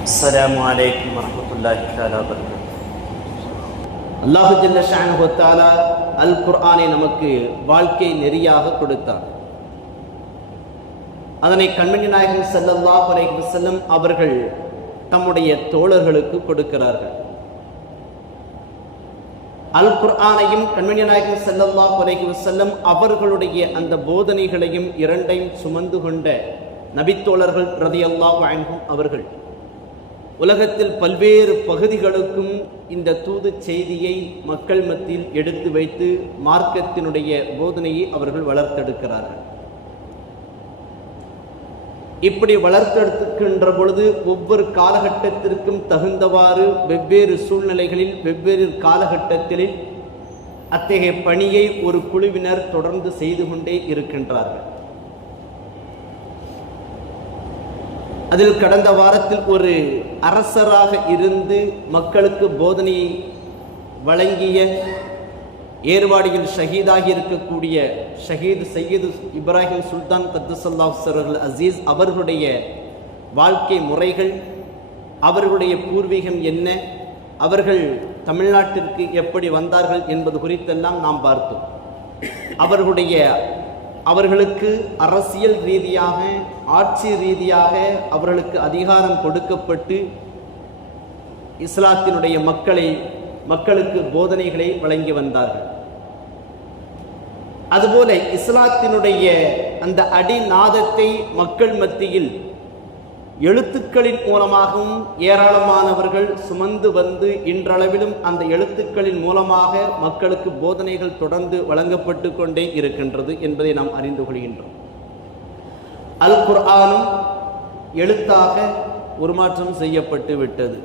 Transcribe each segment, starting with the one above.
السلام عليكم ورحمة الله تعالى وبركاته அல்லாஹு ஜல்ல ஷானஹு தஆலா அல் குர்ஆனை நமக்கு வாழ்க்கை நெறியாக கொடுத்தார் அதனை கண்மணி நாயகன் ஸல்லல்லாஹு அலைஹி வஸல்லம் அவர்கள் தம்முடைய தோழர்களுக்கு கொடுக்கிறார்கள் அல் குர்ஆனையும் கண்மணி நாயகன் ஸல்லல்லாஹு அலைஹி வஸல்லம் அவர்களுடைய அந்த போதனைகளையும் இரண்டையும் சுமந்து கொண்ட நபித்தோழர்கள் ரதியல்லாஹு அன்ஹும் அவர்கள் உலகத்தில் பல்வேறு பகுதிகளுக்கும் இந்த தூது செய்தியை மக்கள் மத்தியில் எடுத்து வைத்து மார்க்கத்தினுடைய போதனையை அவர்கள் வளர்த்தெடுக்கிறார்கள். இப்படி வளர்த்தெடுத்துக்கின்ற பொழுது ஒவ்வொரு காலகட்டத்திற்கும் தகுந்தவாறு வெவ்வேறு சூழ்நிலைகளில் வெவ்வேறு காலகட்டத்தில் அத்தகைய பணியை ஒரு குழுவினர் தொடர்ந்து செய்து கொண்டே இருக்கின்றார்கள். அதில் கடந்த வாரத்தில் ஒரு அரசராக இருந்து மக்களுக்கு போதனையை வழங்கிய ஏர்வாடியில் ஷஹீதாகி இருக்கக்கூடிய ஷஹீத் சையீது இப்ராஹிம் சுல்தான் கத்துசல்லாஹர்கள் அசீஸ் அவர்களுடைய வாழ்க்கை முறைகள் அவர்களுடைய பூர்வீகம் என்ன அவர்கள் தமிழ்நாட்டிற்கு எப்படி வந்தார்கள் என்பது குறித்தெல்லாம் நாம் பார்த்தோம். அவர்களுடைய அவர்களுக்கு அரசியல் ரீதியாக ஆட்சி ரீதியாக அவர்களுக்கு அதிகாரம் கொடுக்கப்பட்டு இஸ்லாத்தினுடைய மக்களை மக்களுக்கு போதனைகளை வழங்கி வந்தார்கள். அதுபோல இஸ்லாத்தினுடைய அந்த அடிநாதத்தை மக்கள் மத்தியில் எழுத்துக்களின் மூலமாகவும் ஏராளமானவர்கள் சுமந்து வந்து இன்றளவிலும் அந்த எழுத்துக்களின் மூலமாக மக்களுக்கு போதனைகள் தொடர்ந்து வழங்கப்பட்டு கொண்டே இருக்கின்றது என்பதை நாம் அறிந்து கொள்கின்றோம். அல் குர்ஆனும் எழுத்தாக உருமாற்றம் செய்யப்பட்டு விட்டது.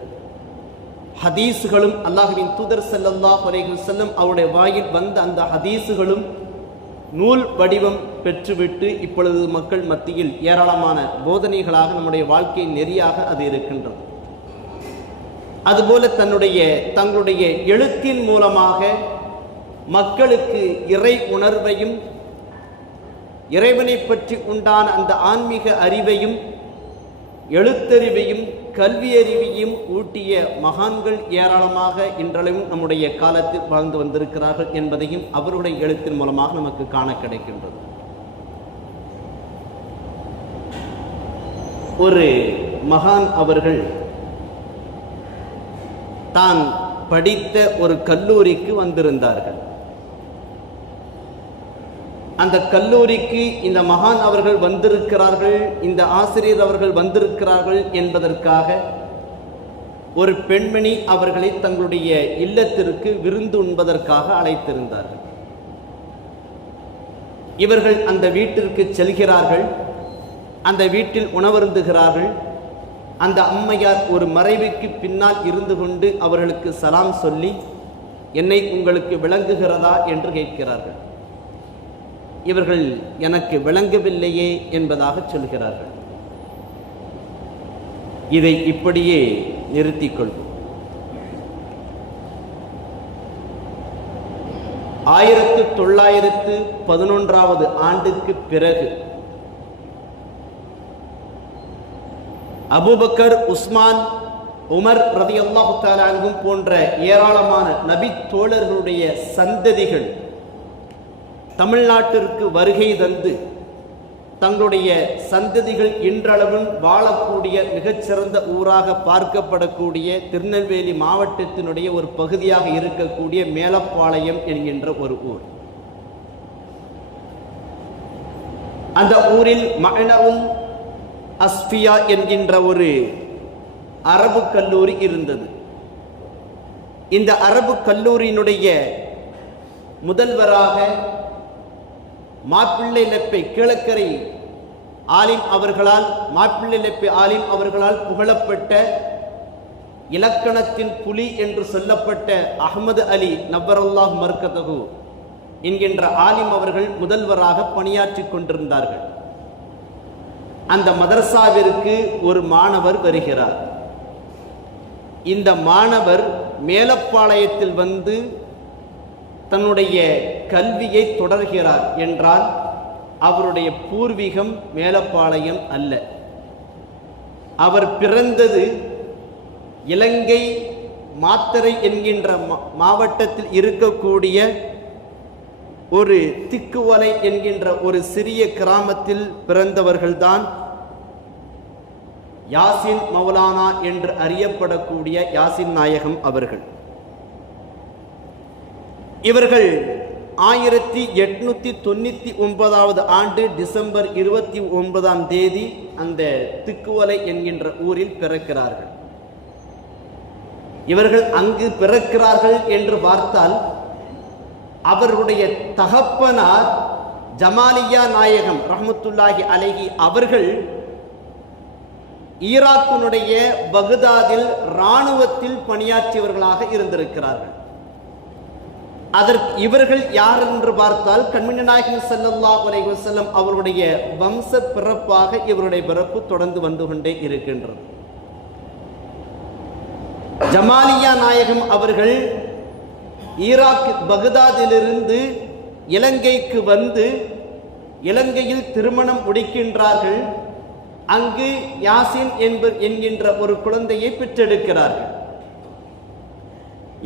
ஹதீஸுகளும் அல்லாஹுவின் தூதர் செல்லல்லா அலைஹி செல்லும் அவருடைய வாயில் வந்த அந்த ஹதீஸுகளும் நூல் வடிவம் பெற்றுவிட்டு இப்பொழுது மக்கள் மத்தியில் ஏராளமான போதனைகளாக நம்முடைய வாழ்க்கை நெறியாக அது இருக்கின்றது. அதுபோல தன்னுடைய தங்களுடைய எழுத்தின் மூலமாக மக்களுக்கு இறை உணர்வையும் இறைவனை பற்றி உண்டான அந்த ஆன்மீக அறிவையும் எழுத்தறிவையும் கல்வியறிவையும் ஊட்டிய மகான்கள் ஏராளமாக இன்றளவும் நம்முடைய காலத்தில் வாழ்ந்து வந்திருக்கிறார்கள் என்பதையும் அவருடைய எழுத்தின் மூலமாக நமக்கு காண கிடைக்கின்றது. ஒரு மகான் அவர்கள் தான் படித்த ஒரு கல்லூரிக்கு வந்திருந்தார்கள். அந்த கல்லூரிக்கு இந்த மகான் அவர்கள் வந்திருக்கிறார்கள் இந்த ஆசிரியர் அவர்கள் வந்திருக்கிறார்கள் என்பதற்காக ஒரு பெண்மணி அவர்களை தங்களுடைய இல்லத்திற்கு விருந்து உண்பதற்காக அழைத்திருந்தார்கள். இவர்கள் அந்த வீட்டிற்கு செல்கிறார்கள் அந்த வீட்டில் உணவருந்துகிறார்கள். அந்த அம்மையார் ஒரு மறைவுக்கு பின்னால் இருந்து கொண்டு அவர்களுக்கு சலாம் சொல்லி என்னை உங்களுக்கு விளங்குகிறதா? என்று கேட்கிறார்கள். இவர்கள் எனக்கு விளங்கவில்லையே என்பதாக சொல்கிறார்கள். இதை இப்படியே நிறுத்திக் கொள்வோம் ஆயிரத்து தொள்ளாயிரத்து பதினொன்றாவது ஆண்டுக்கு பிறகு அபூபக்கர் உஸ்மான் உமர் ரதி அல்லாஹு போன்ற ஏராளமான நபி தோழர்களுடைய சந்ததிகள் தமிழ்நாட்டிற்கு வருகை தந்து தங்களுடைய சந்ததிகள் இன்றளவும் வாழக்கூடிய மிகச்சிறந்த ஊராக பார்க்கப்படக்கூடிய திருநெல்வேலி மாவட்டத்தினுடைய ஒரு பகுதியாக இருக்கக்கூடிய மேலப்பாளையம் என்கின்ற ஒரு ஊர். அந்த ஊரில் மகனவும் அஸ்பியா என்கின்ற ஒரு அரபு கல்லூரி இருந்தது. இந்த அரபு கல்லூரியினுடைய முதல்வராக மாப்பிள்ளை லெப்பை கீழக்கரை ஆலிம் அவர்களால் மாப்பிள்ளை லெப்பை ஆலிம் அவர்களால் புகழப்பட்ட இலக்கணத்தின் புலி என்று சொல்லப்பட்ட அகமது அலி நவ்வரல்லாஹ் மர்கதகு என்கின்ற ஆலிம் அவர்கள் முதல்வராக பணியாற்றி கொண்டிருந்தார்கள். அந்த மதரசாவிற்கு ஒரு மாணவர் வருகிறார். இந்த மாணவர் மேலப்பாளையத்தில் வந்து தன்னுடைய கல்வியை தொடர்கிறார் என்றால் அவருடைய பூர்வீகம் மேலப்பாளையம் அல்ல. அவர் பிறந்தது இலங்கை மாத்தறை என்கின்ற மா- மாவட்டத்தில் இருக்கக்கூடிய ஒரு திக்குவலை என்கின்ற ஒரு சிறிய கிராமத்தில் பிறந்தவர்கள்தான் யாசின் மௌலானா என்று அறியப்படக்கூடிய யாசின் நாயகம் அவர்கள். இவர்கள் ஆயிரத்தி எட்நூத்தி தொண்ணூத்தி ஒன்பதாவது ஆண்டு டிசம்பர் இருபத்தி ஒன்பதாம் தேதி அந்த திக்குவலை என்கின்ற ஊரில் பிறக்கிறார்கள். இவர்கள் அங்கு பிறக்கிறார்கள் என்று பார்த்தால் அவருடைய தகப்பனார் ஜமாலியா நாயகம் ரஹமத்துல்லாஹி அலஹி அவர்கள் ஈராக்கினுடைய பகுதாதில் இராணுவத்தில் பணியாற்றியவர்களாக இருந்திருக்கிறார்கள். அதற்கு இவர்கள் யார் என்று பார்த்தால் கண்மணி நாயகன் ஸல்லல்லாஹு அலைஹி செல்லம் அவருடைய வம்ச பிறப்பாக இவருடைய பிறப்பு தொடர்ந்து வந்து கொண்டே இருக்கின்றது. ஜமாலியா நாயகம் அவர்கள் ஈராக் பகுதாதிலிருந்து இலங்கைக்கு வந்து இலங்கையில் திருமணம் முடிக்கின்றார்கள். அங்கு யாசின் என்ப என்கின்ற ஒரு குழந்தையை பெற்றெடுக்கிறார்கள்.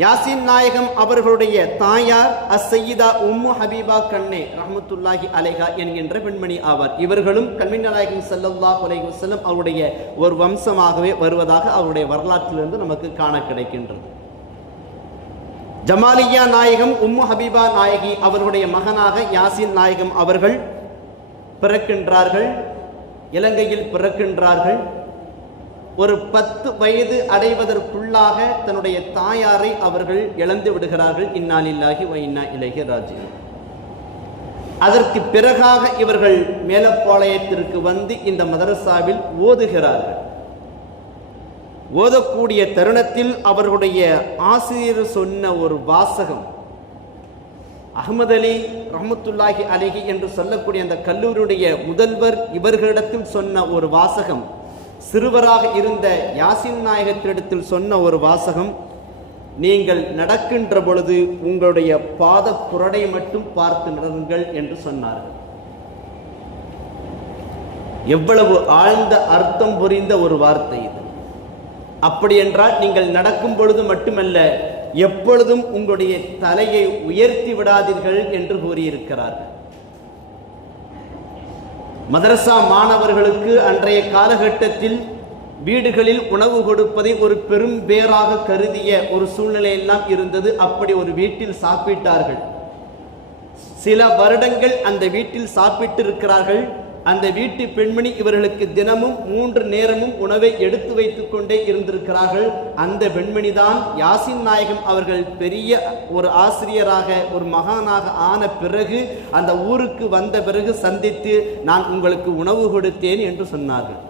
யாசின் நாயகம் அவர்களுடைய தாயார் அசையிதா உம்மு ஹபீபா கண்ணே ரஹமத்துல்லாஹி அலைஹா என்கின்ற பெண்மணி ஆவார். இவர்களும் கல்வி நாயகம் ஸல்லல்லாஹு அலைஹி அவருடைய ஒரு வம்சமாகவே வருவதாக அவருடைய வரலாற்றிலிருந்து நமக்கு காண கிடைக்கின்றது. ஜமாலியா நாயகம் உம்மு ஹபீபா நாயகி அவர்களுடைய மகனாக யாசின் நாயகம் அவர்கள் பிறக்கின்றார்கள். இலங்கையில் பிறக்கின்றார்கள். ஒரு பத்து வயது அடைவதற்குள்ளாக தன்னுடைய தாயாரை அவர்கள் இழந்து விடுகிறார்கள். இன்னாலில்லாஹி வைனா இன்னா இலைஹி அதற்கு பிறகாக இவர்கள் மேலப்பாளையத்திற்கு வந்து இந்த மதரசாவில் ஓதுகிறார்கள். ஓதக்கூடிய தருணத்தில் அவர்களுடைய ஆசிரியர் சொன்ன ஒரு வாசகம் அகமது அலி ரஹமத்துல்லாஹி அலிஹி என்று சொல்லக்கூடிய அந்த கல்லூரியுடைய முதல்வர் இவர்களிடத்தில் சொன்ன ஒரு வாசகம் சிறுவராக இருந்த யாசின் நாயகத்திடத்தில் சொன்ன ஒரு வாசகம் நீங்கள் நடக்கின்ற பொழுது உங்களுடைய பாத புரடை மட்டும் பார்த்து நடங்கள் என்று சொன்னார்கள் எவ்வளவு ஆழ்ந்த அர்த்தம் புரிந்த ஒரு வார்த்தை இது. அப்படி என்றால் நீங்கள் நடக்கும் பொழுது மட்டுமல்ல எப்பொழுதும் உங்களுடைய தலையை உயர்த்தி விடாதீர்கள் என்று கூறியிருக்கிறார்கள். மதரசா மாணவர்களுக்கு அன்றைய காலகட்டத்தில் வீடுகளில் உணவு கொடுப்பதை ஒரு பெரும் பேராக கருதிய ஒரு சூழ்நிலையெல்லாம் இருந்தது. அப்படி ஒரு வீட்டில் சாப்பிட்டார்கள். சில வருடங்கள் அந்த வீட்டில் சாப்பிட்டு இருக்கிறார்கள் அந்த வீட்டு பெண்மணி இவர்களுக்கு தினமும் மூன்று நேரமும் உணவை எடுத்து வைத்துக் கொண்டே இருந்திருக்கிறார்கள். அந்த பெண்மணி தான் யாசின் நாயகம் அவர்கள் பெரிய ஒரு ஆசிரியராக ஒரு மகானாக ஆன பிறகு அந்த ஊருக்கு வந்த பிறகு சந்தித்து நான் உங்களுக்கு உணவு கொடுத்தேன் என்று சொன்னார்கள்.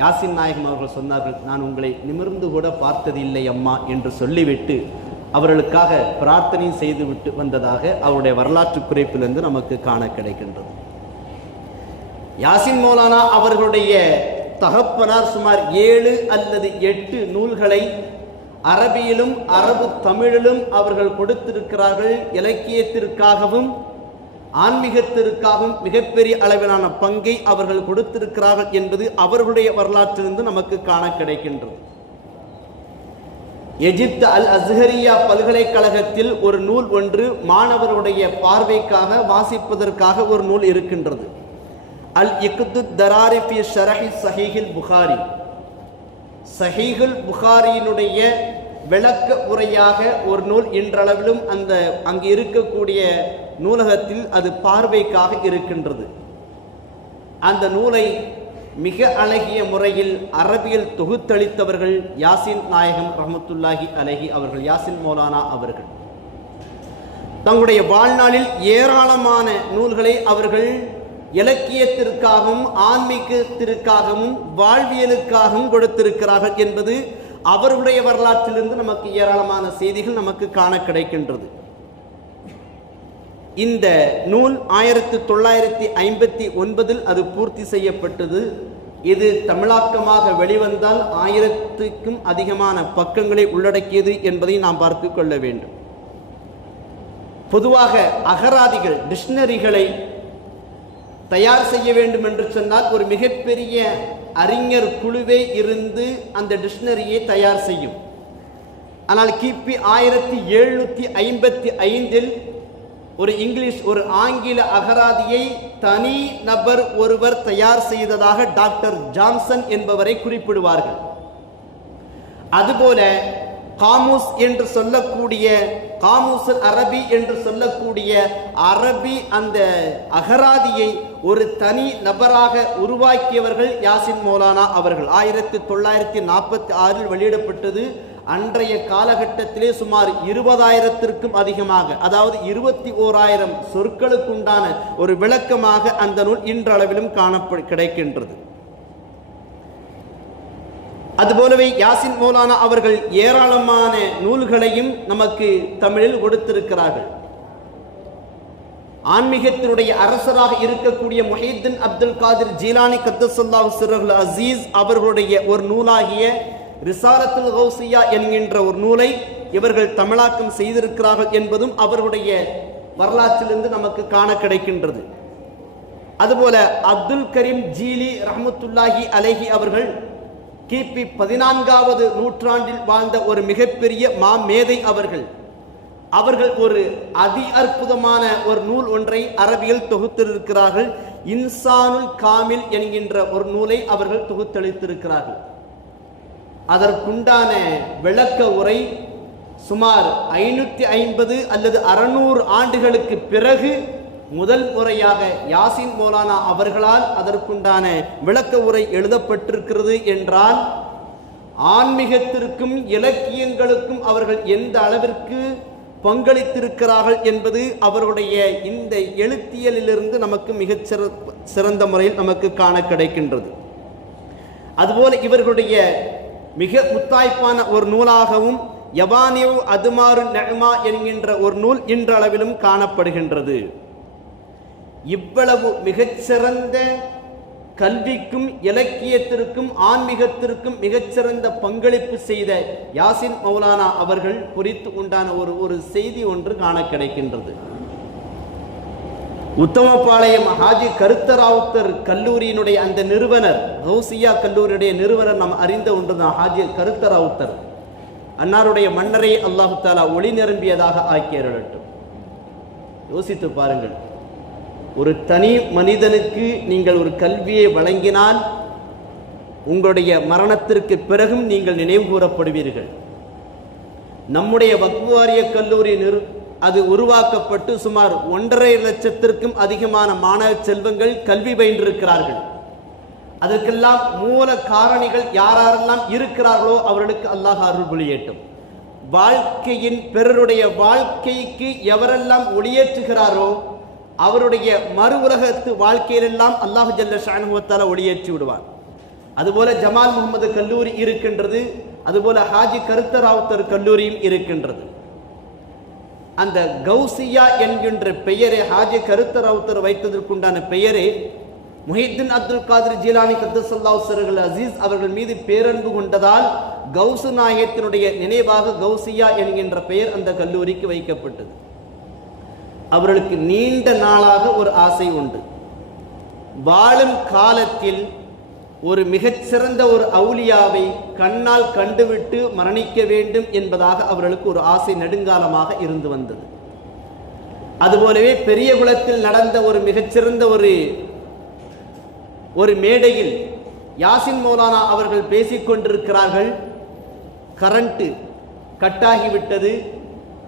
யாசின் நாயகம் அவர்கள் சொன்னார்கள் நான் உங்களை நிமிர்ந்து கூட பார்த்ததில்லை அம்மா என்று சொல்லிவிட்டு அவர்களுக்காக பிரார்த்தனை செய்துவிட்டு வந்ததாக அவருடைய வரலாற்று குறிப்பிலிருந்து நமக்கு காண கிடைக்கின்றது. யாசின் மௌலானா அவர்களுடைய தகப்பனார் சுமார் ஏழு அல்லது எட்டு நூல்களை அரபியிலும் அரபு தமிழிலும் அவர்கள் கொடுத்திருக்கிறார்கள். இலக்கியத்திற்காகவும் ஆன்மீகத்திற்காகவும் மிகப்பெரிய அளவிலான பங்கை அவர்கள் கொடுத்திருக்கிறார்கள் என்பது அவர்களுடைய வரலாற்றிலிருந்து நமக்கு காண கிடைக்கின்றது. எஜிப்து அல் அஸ்ஹரியா பல்கலைக்கழகத்தில் ஒரு நூல் ஒன்று மாணவருடைய பார்வைக்காக வாசிப்பதற்காக ஒரு நூல் இருக்கின்றது. அல் இக்து தராரிஃபி ஷரஹி சஹீஹில் புகாரி. சஹீஹுல் புகாரியினுடைய விளக்க உரையாக ஒரு நூல் இன்றளவிலும் அந்த அங்கு இருக்கக்கூடிய நூலகத்தில் அது பார்வைக்காக இருக்கின்றது. அந்த நூலை மிக அழகிய முறையில் அரபியில் தொகுத்தளித்தவர்கள் யாசின் நாயகம் ரஹமத்துல்லாஹி அலஹி அவர்கள் யாசின் மௌலானா அவர்கள். தங்களுடைய வாழ்நாளில் ஏராளமான நூல்களை அவர்கள் இலக்கியத்திற்காகவும் ஆன்மீகத்திற்காகவும் வாழ்வியலுக்காகவும் கொடுத்திருக்கிறார்கள் என்பது அவருடைய வரலாற்றிலிருந்து நமக்கு ஏராளமான செய்திகள் நமக்கு காண கிடைக்கின்றது. இந்த நூல் ஆயிரத்தி தொள்ளாயிரத்தி ஐம்பத்தி ஒன்பதில் அது பூர்த்தி செய்யப்பட்டது. இது தமிழாக்கமாக வெளிவந்தால் ஆயிரத்துக்கும் அதிகமான பக்கங்களை உள்ளடக்கியது என்பதை நாம் பார்த்து கொள்ள வேண்டும். பொதுவாக அகராதிகள் டிக்ஷனரிகளை தயார் செய்ய வேண்டும் என்று சொன்னால் ஒரு மிகப்பெரிய அறிஞர் குழுவே இருந்து அந்த டிக்ஷனரியை தயார் செய்யும். ஆனால் கிபி ஆயிரத்தி எழுநூத்தி ஐம்பத்தி ஐந்தில் ஒரு இங்கிலீஷ் ஒரு ஆங்கில அகராதியை தனி நபர் ஒருவர் தயார் செய்ததாக டாக்டர் ஜான்சன் என்பவரை குறிப்பிடுவார்கள். அதுபோல காமூஸ் என்று சொல்லக்கூடிய காமூசல் அரபி என்று சொல்லக்கூடிய அரபி அந்த அகராதியை ஒரு தனி நபராக உருவாக்கியவர்கள் யாசின் மௌலானா அவர்கள். ஆயிரத்தி தொள்ளாயிரத்தி நாற்பத்தி ஆறில் வெளியிடப்பட்டது. அன்றைய காலகட்டத்திலே சுமார் இருபதாயிரத்திற்கும் அதிகமாக அதாவது இருபத்தி ஓராயிரம் சொற்களுக்குண்டான ஒரு விளக்கமாக அந்த நூல் இன்றளவிலும் காணப்ப கிடைக்கின்றது. அதுபோலவே யாசின் மௌலானா அவர்கள் ஏராளமான நூல்களையும் நமக்கு தமிழில் கொடுத்திருக்கிறார்கள். ஆன்மீகத்தினுடைய அரசராக இருக்கக்கூடிய முஹீத்தின் அப்துல் காதிர் ஜீலானி கத்தசல்லா சிறகுல் அசீஸ் அவர்களுடைய ஒரு நூலாகிய ரிசாரத்துல் ஹவுசியா என்கின்ற ஒரு நூலை இவர்கள் தமிழாக்கம் செய்திருக்கிறார்கள் என்பதும் அவர்களுடைய வரலாற்றிலிருந்து நமக்கு காண கிடைக்கின்றது. அதுபோல அப்துல் கரீம் ஜீலி ரஹமத்துல்லாஹி அலேஹி அவர்கள் கிபி பதினான்காவது நூற்றாண்டில் வாழ்ந்த ஒரு மிகப்பெரிய மாமேதை அவர்கள். அவர்கள் ஒரு அதி அற்புதமான ஒரு நூல் ஒன்றை அரபியில் தொகுத்திருக்கிறார்கள். இன்சானுல் காமில் என்கின்ற ஒரு நூலை அவர்கள் தொகுத்தளித்திருக்கிறார்கள். அதற்குண்டான விளக்க உரை சுமார் ஐநூற்றி ஐம்பது அல்லது அறுநூறு ஆண்டுகளுக்கு பிறகு முதல் முறையாக யாசின் மௌலானா அவர்களால் அதற்குண்டான விளக்க உரை எழுதப்பட்டிருக்கிறது என்றால் ஆன்மீகத்திற்கும் இலக்கியங்களுக்கும் அவர்கள் எந்த அளவிற்கு பங்களித்திருக்கிறார்கள் என்பது அவருடைய இந்த எழுத்தியலிலிருந்து நமக்கு மிகச் சிற- சிறந்த முறையில் நமக்கு காண கிடைக்கின்றது. அதுபோல இவர்களுடைய மிக முத்தாய்ப்பான ஒரு நூலாகவும் யவானியோ அதுமாறு நெகுமா என்கின்ற ஒரு நூல் இன்றளவிலும் காணப்படுகின்றது. இவ்வளவு மிகச்சிறந்த கல்விக்கும் இலக்கியத்திற்கும் ஆன்மீகத்திற்கும் மிகச்சிறந்த பங்களிப்பு செய்த யாசின் மௌலானா அவர்கள் குறித்து உண்டான ஒரு ஒரு செய்தி ஒன்று காண கிடைக்கின்றது. உத்தமபாளையம் ஹாஜி கருத்தராவுத்தர் கல்லூரியினுடைய அந்த நிறுவனர் கௌசியா கல்லூரியுடைய நிறுவனர் நாம் அறிந்த ஒன்றுதான் ஹாஜி கருத்தராவுத்தர். அன்னாருடைய மன்னரை அல்லாஹு தாலா ஒளி நிரம்பியதாக ஆக்கியருடட்டும் யோசித்து பாருங்கள். ஒரு தனி மனிதனுக்கு நீங்கள் ஒரு கல்வியை வழங்கினால் உங்களுடைய மரணத்திற்கு பிறகும் நீங்கள் நினைவு கூறப்படுவீர்கள். நம்முடைய வக்ஃபு கல்லூரி நிறு அது உருவாக்கப்பட்டு சுமார் ஒன்றரை லட்சத்திற்கும் அதிகமான மாணவ செல்வங்கள் கல்வி பயின்றிருக்கிறார்கள். அதற்கெல்லாம் மூல காரணிகள் யாரெல்லாம் இருக்கிறார்களோ அவர்களுக்கு அல்லாஹ் அருள் புலியேட்டும் வாழ்க்கையின் பிறருடைய வாழ்க்கைக்கு எவரெல்லாம் ஒளியேற்றுகிறாரோ அவருடைய மறு உலகத்து வாழ்க்கையிலெல்லாம் அல்லாஹ் ஜல்ல ஷானுவத்தால ஒளியேற்றி விடுவார். அதுபோல ஜமால் முகமது கல்லூரி இருக்கின்றது அதுபோல ஹாஜி கருத்த ராவுத்தர் கல்லூரியும் இருக்கின்றது. அந்த கௌசியா என்கின்ற பெயரை ஹாஜி கருத்த ராவுத்தர் வைத்ததற்குண்டான பெயரே முஹித்தின் அப்துல் காதிர் ஜீலானி கத்தசல்லாசர்கள் அசீஸ் அவர்கள் மீது பேரன்பு கொண்டதால் கௌசு நாயகத்தினுடைய நினைவாக கௌசியா என்கின்ற பெயர் அந்த கல்லூரிக்கு வைக்கப்பட்டது. அவர்களுக்கு நீண்ட நாளாக ஒரு ஆசை உண்டு. வாழும் காலத்தில் ஒரு மிகச்சிறந்த ஒரு அவுலியாவை கண்ணால் கண்டுவிட்டு மரணிக்க வேண்டும் என்பதாக அவர்களுக்கு ஒரு ஆசை நெடுங்காலமாக இருந்து வந்தது. அதுபோலவே பெரிய குளத்தில் நடந்த ஒரு மிகச்சிறந்த ஒரு ஒரு மேடையில் யாசின் மௌலானா அவர்கள் பேசிக் கொண்டிருக்கிறார்கள் கட்டாகிவிட்டது.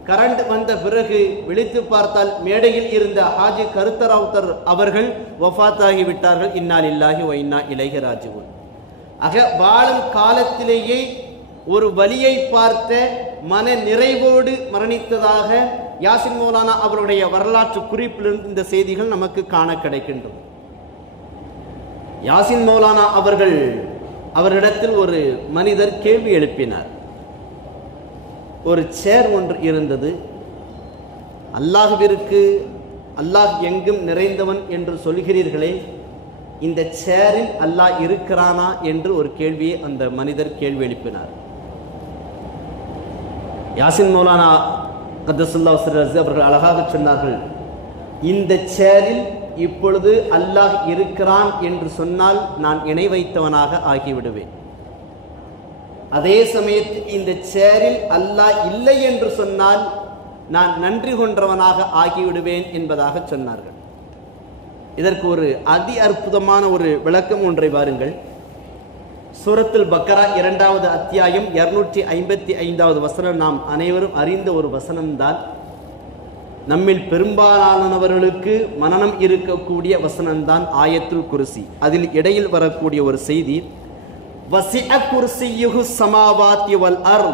கரண்ட் வந்த பிறகு விழித்து பார்த்தால் மேடையில் இருந்த ஹாஜி கருத்தராவுத்தர் அவர்கள் வஃபாத்தாகி விட்டார்கள். இன்னால் இல்லாஹி ஒயின்னா இளைய ராஜுவன் ஆக வாழும் காலத்திலேயே ஒரு வழியை பார்த்த மன நிறைவோடு மரணித்ததாக யாசின் மௌலானா அவருடைய வரலாற்று குறிப்பிலிருந்து இந்த செய்திகள் நமக்கு காண கிடைக்கின்றது யாசின் மௌலானா அவர்கள் அவரிடத்தில் ஒரு மனிதர் கேள்வி எழுப்பினார். ஒரு சேர் ஒன்று இருந்தது. அல்லாஹ்விற்கு அல்லாஹ் எங்கும் நிறைந்தவன் என்று சொல்கிறீர்களே இந்த சேரில் அல்லாஹ் இருக்கிறானா என்று ஒரு கேள்வியை அந்த மனிதர் கேள்வி எழுப்பினார். யாசின் மௌலானா கத்தசுல்லா அவர்கள் அழகாக சொன்னார்கள் இந்த சேரில் இப்பொழுது அல்லாஹ் இருக்கிறான் என்று சொன்னால் நான் இணை வைத்தவனாக ஆகிவிடுவேன். அதே சமயத்தில் இந்த சேரில் அல்லாஹ் இல்லை என்று சொன்னால் நான் நன்றி கொன்றவனாக ஆகிவிடுவேன் என்பதாக சொன்னார்கள். இதற்கு ஒரு அதி அற்புதமான ஒரு விளக்கம் ஒன்றை பாருங்கள் சூரத்தில் பக்கரா இரண்டாவது அத்தியாயம் இருநூற்றி ஐம்பத்தி ஐந்தாவது வசனம். நாம் அனைவரும் அறிந்த ஒரு வசனம்தான். நம்மில் பெரும்பாலானவர்களுக்கு மனனம் இருக்கக்கூடிய வசனம்தான் ஆயத்துல் குருசி. அதில் இடையில் வரக்கூடிய ஒரு செய்தி வசிஅ குர்சியுஹு சமாவாத்தி வல் அர்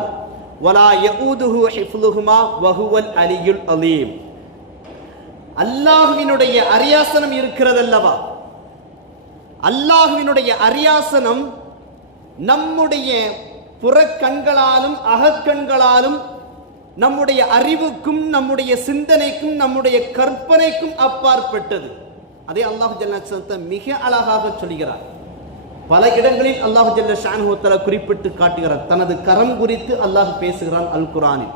வலா யஊதுஹு ஹிஃப்லுஹுமா வஹுவல் அலியுல் அலீம் அல்லாஹுவினுடைய அரியாசனம் இருக்கிறதல்லவா அல்லாஹுவினுடைய அரியாசனம் நம்முடைய புறக்கண்களாலும் அகக்கண்களாலும் நம்முடைய அறிவுக்கும் நம்முடைய சிந்தனைக்கும் நம்முடைய கற்பனைக்கும் அப்பாற்பட்டது அதே அல்லாஹ் ஜல்ல மிக அழகாக சொல்கிறார் பல இடங்களில் அல்லாஹு ஜல்ல ஷானுத்தல குறிப்பிட்டு காட்டுகிறார். தனது கரம் குறித்து அல்லாஹ் பேசுகிறான் அல் குரானில்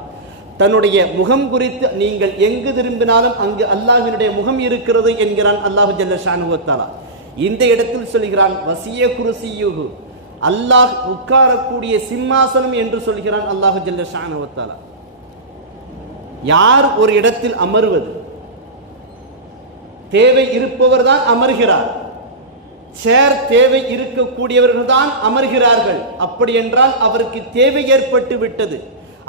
தன்னுடைய முகம் குறித்து நீங்கள் எங்கு திரும்பினாலும் அங்கு அல்லாஹினுடைய முகம் இருக்கிறது என்கிறான் அல்லாஹ் ஜல்ல ஷானுவத்தாலா இந்த இடத்தில் சொல்கிறான் வசிய குருசியுகு அல்லாஹ் உட்காரக்கூடிய சிம்மாசனம் என்று சொல்கிறான் அல்லாஹு ஜல்ல ஷானுவத்தாலா யார் ஒரு இடத்தில் அமர்வது? தேவை இருப்பவர் தான் அமர்கிறார். சேர் தேவை இருக்கக்கூடியவர்கள் தான் அமர்கிறார்கள். அப்படி என்றால் அவருக்கு தேவை ஏற்பட்டு விட்டது.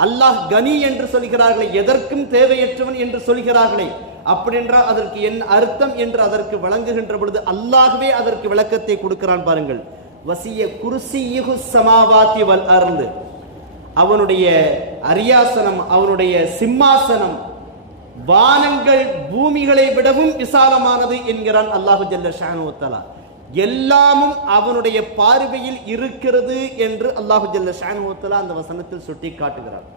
அல்லாஹ் கனி என்று சொல்கிறார்களே எதற்கும் தேவையற்றவன் என்று சொல்கிறார்களே. அப்படி என்றால் அதற்கு என்ன அர்த்தம் என்று அதற்கு வழங்குகின்ற பொழுது அல்லாஹ்வே அதற்கு விளக்கத்தை கொடுக்கிறான் பாருங்கள். வசிய குருசியுகு சமாவாத்தி வல் அருந்து. அவனுடைய அரியாசனம் அவனுடைய சிம்மாசனம் வானங்கள் பூமிகளை விடவும் விசாலமானது என்கிறான் அல்லாஹு ஜல்ல ஷானுவத்தலா எல்லாமும் அவனுடைய பார்வையில் இருக்கிறது என்று அல்லாஹு ஜல்ல அந்த வசனத்தில் சுட்டி காட்டுகிறார்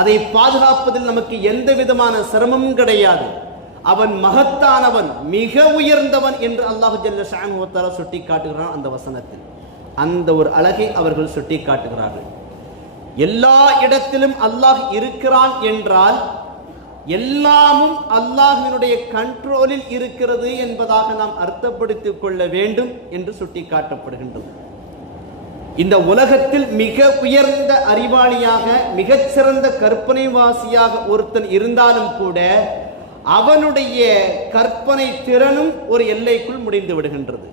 அதை பாதுகாப்பதில் நமக்கு எந்த விதமான சிரமமும் கிடையாது. அவன் மகத்தானவன் மிக உயர்ந்தவன் என்று அல்லாஹு ஜல்ல ஷானுவத்தலா சுட்டி காட்டுகிறான் அந்த வசனத்தில். அந்த ஒரு அழகை அவர்கள் சுட்டி காட்டுகிறார்கள் எல்லா இடத்திலும் அல்லாஹ் இருக்கிறான் என்றால் எல்லாமும் அல்லாஹினுடைய கண்ட்ரோலில் இருக்கிறது என்பதாக நாம் அர்த்தப்படுத்திக் கொள்ள வேண்டும் என்று சுட்டிக்காட்டப்படுகின்றது. இந்த உலகத்தில் மிக உயர்ந்த அறிவாளியாக மிகச்சிறந்த கற்பனைவாசியாக ஒருத்தன் இருந்தாலும் கூட அவனுடைய கற்பனை திறனும் ஒரு எல்லைக்குள் முடிந்து விடுகின்றது.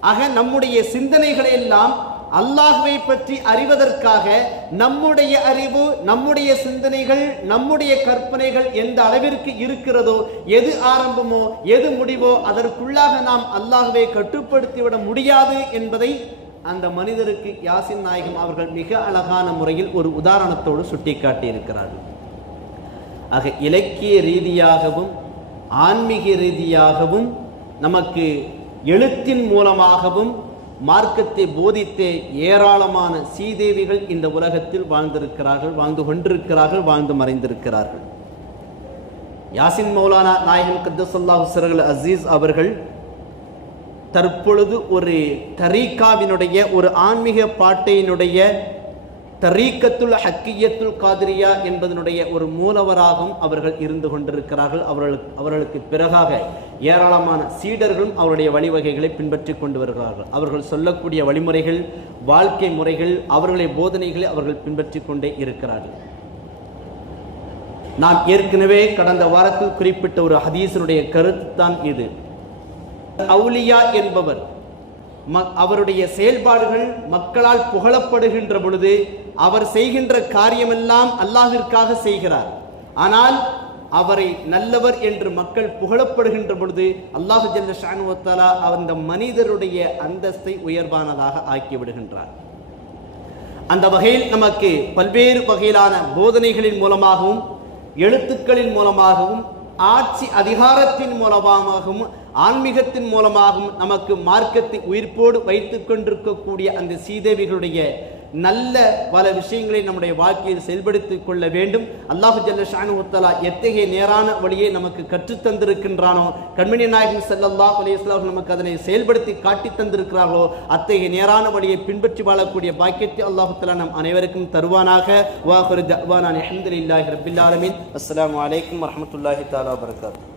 ஆக நம்முடைய சிந்தனைகளை எல்லாம் அல்லாஹ்வை பற்றி அறிவதற்காக நம்முடைய அறிவு நம்முடைய சிந்தனைகள் நம்முடைய கற்பனைகள் எந்த அளவிற்கு இருக்கிறதோ எது ஆரம்பமோ எது முடிவோ அதற்குள்ளாக நாம் அல்லாஹ்வை கட்டுப்படுத்திவிட முடியாது என்பதை அந்த மனிதருக்கு யாசின் நாயகம் அவர்கள் மிக அழகான முறையில் ஒரு உதாரணத்தோடு சுட்டிக்காட்டி இருக்கிறார்கள் ஆக இலக்கிய ரீதியாகவும் ஆன்மீக ரீதியாகவும் நமக்கு எழுத்தின் மூலமாகவும் மார்க்கத்தை போதித்தே ஏராளமான சீதேவிகள் இந்த உலகத்தில் வாழ்ந்திருக்கிறார்கள் வாழ்ந்து கொண்டிருக்கிறார்கள் வாழ்ந்து மறைந்திருக்கிறார்கள். யாசின் மௌலானா நாயகன் கத்தசல்லா சரகல் அசீஸ் அவர்கள் தற்பொழுது ஒரு தரீகாவினுடைய ஒரு ஆன்மீக பாட்டையினுடைய தரீக்கத்துல் ஹக்கியத்துல் காதிரியா என்பதனுடைய ஒரு மூலவராகவும் அவர்கள் இருந்து கொண்டிருக்கிறார்கள். அவர்களுக்கு அவர்களுக்கு பிறகாக ஏராளமான சீடர்களும் அவருடைய வழிவகைகளை பின்பற்றி கொண்டு வருகிறார்கள். அவர்கள் சொல்லக்கூடிய வழிமுறைகள் வாழ்க்கை முறைகள் அவர்களுடைய போதனைகளை அவர்கள் பின்பற்றி கொண்டே இருக்கிறார்கள். நாம் ஏற்கனவே கடந்த வாரத்தில் குறிப்பிட்ட ஒரு ஹதீசனுடைய கருத்து தான் இது. அவுலியா என்பவர் அவருடைய செயல்பாடுகள் மக்களால் புகழப்படுகின்ற பொழுது அவர் செய்கின்ற காரியமெல்லாம் அல்லாஹிற்காக செய்கிறார். ஆனால் அவரை நல்லவர் என்று மக்கள் புகழப்படுகின்ற பொழுது அல்லாஹு ஜல்ல ஷானுவத்தாலா அந்த மனிதருடைய அந்தஸ்தை உயர்வானதாக ஆக்கி விடுகின்றார். அந்த வகையில் நமக்கு பல்வேறு வகையிலான போதனைகளின் மூலமாகவும் எழுத்துக்களின் மூலமாகவும் ஆட்சி அதிகாரத்தின் மூலமாகவும் ஆன்மீகத்தின் மூலமாகவும் நமக்கு மார்க்கத்தை உயிர்ப்போடு வைத்துக் கொண்டிருக்கக்கூடிய அந்த சீதேவிகளுடைய நல்ல பல விஷயங்களை நம்முடைய வாழ்க்கையில் செயல்படுத்திக் கொள்ள வேண்டும். அல்லாஹு ஜல்ல ஷானுத்தலா எத்தகைய நேரான வழியை நமக்கு கற்றுத் தந்திருக்கின்றானோ? கண்மணி நாயகன் செல்லல்லா அலையாஸ்லாம் நமக்கு அதனை செயல்படுத்தி காட்டி தந்திருக்கிறார்களோ? அத்தகைய நேரான வழியை பின்பற்றி வாழக்கூடிய பாக்கியத்தை அல்லாஹு தஆலா நம் அனைவருக்கும் தருவானாக. வாஹிரு தஅவானா அஹமதுல்லாஹி ரபில்லாலமின் அஸ்லாம் வலைக்கம் அலைக்கும் தாலா தஆலா